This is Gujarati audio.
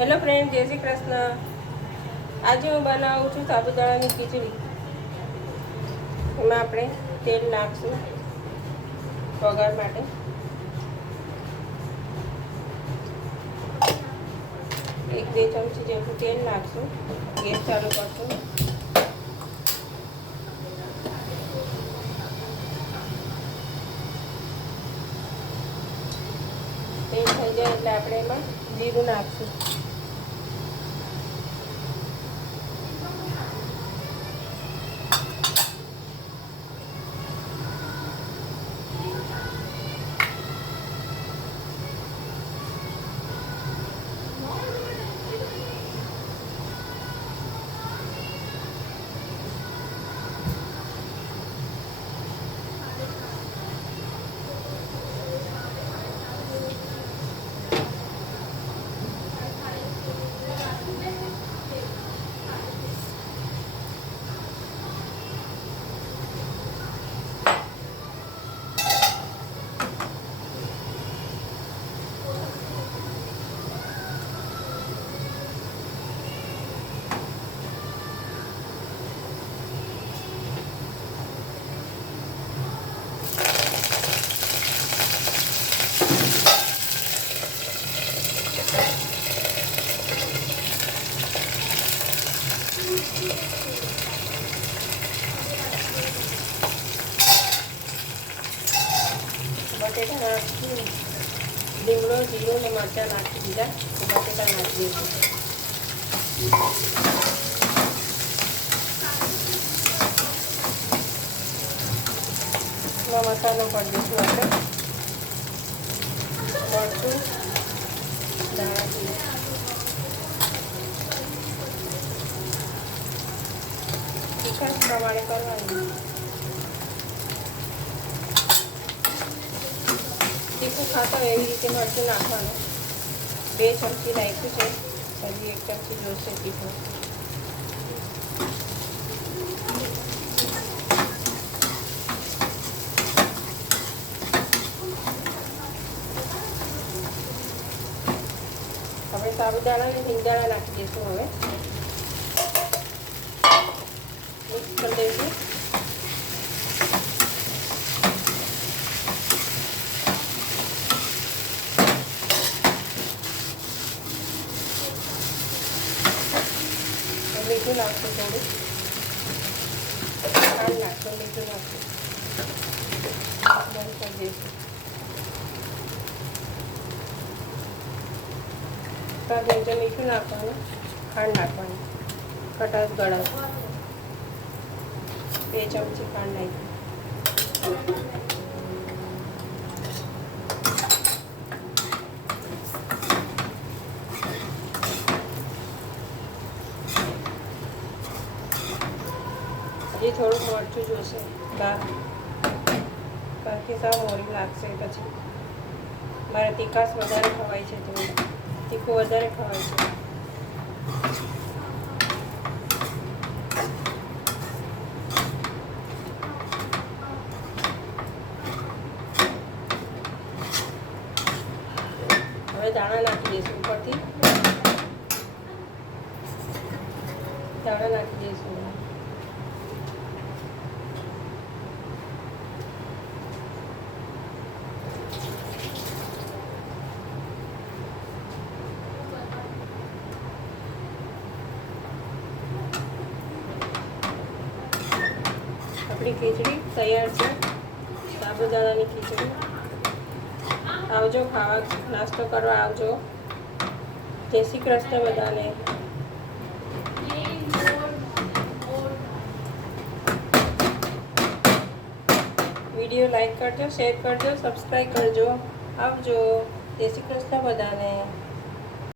હેલો ફ્રેન્ડ, જય શ્રી કૃષ્ણ. આજે હું બનાવું છું સાબુદાણાની ખીચડી. એમાં આપણે તેલ નાખશું વઘાર માટે. એક બે ચમચી જેટલું તેલ નાખશું. ગેસ ચાલુ કરશું. તેલ થઈ જાય એટલે આપણે એમાં જીરું નાખશું. બટેટા નાખી, લીમડો, જીરું અને મરચાં નાખી દીધા. બટેટા નાખી દઈશું. મસાલો કરી દઈશું આપણે. મરચું, ધાણા જીરું, તીખાશ પ્રમાણે કરવાનું. તીખું ખાતા હોય એવી રીતે મરચું નાખવાનું. 2 ચમચી નાખ્યું છે, હજી 1 ચમચી જોઈશે તીખું. આપણે સાબુદાણા અને હિંગદાણા નાખી દઈશું. હવે મિક્સ કરી દઈશું. મીઠું નાખશું, થોડું ખાંડ નાખશું, મીઠું નાખશું, બંધ કરી દઈશું. 5 ચમચા મીઠું નાખવાનું, ખાંડ નાખવાની, ખટાશ ગળાશ. 2 ચમચી ખાંડ નાખી. હજી થોડુંક મરચું જોશે, કારણ કે સાવ મોરી લાગશે. પછી મારે તીખાશ વધારે ખવાય છે, તો તીખું વધારે ખવાય છે. હવે દાણા નાખી દઈશું ઉપરથી. દાણા નાખી દઈશું. આપણી ખીચડી તૈયાર છે, સાબુદાણાની ખીચડી. આવજો ખાવા, નાસ્તો કરવા આવજો. જય શ્રી કૃષ્ણ બધાને. વિડીયો લાઈક કરજો, શેર કરજો, સબસ્ક્રાઈબ કરજો. આવજો. જય શ્રી કૃષ્ણ બધાને.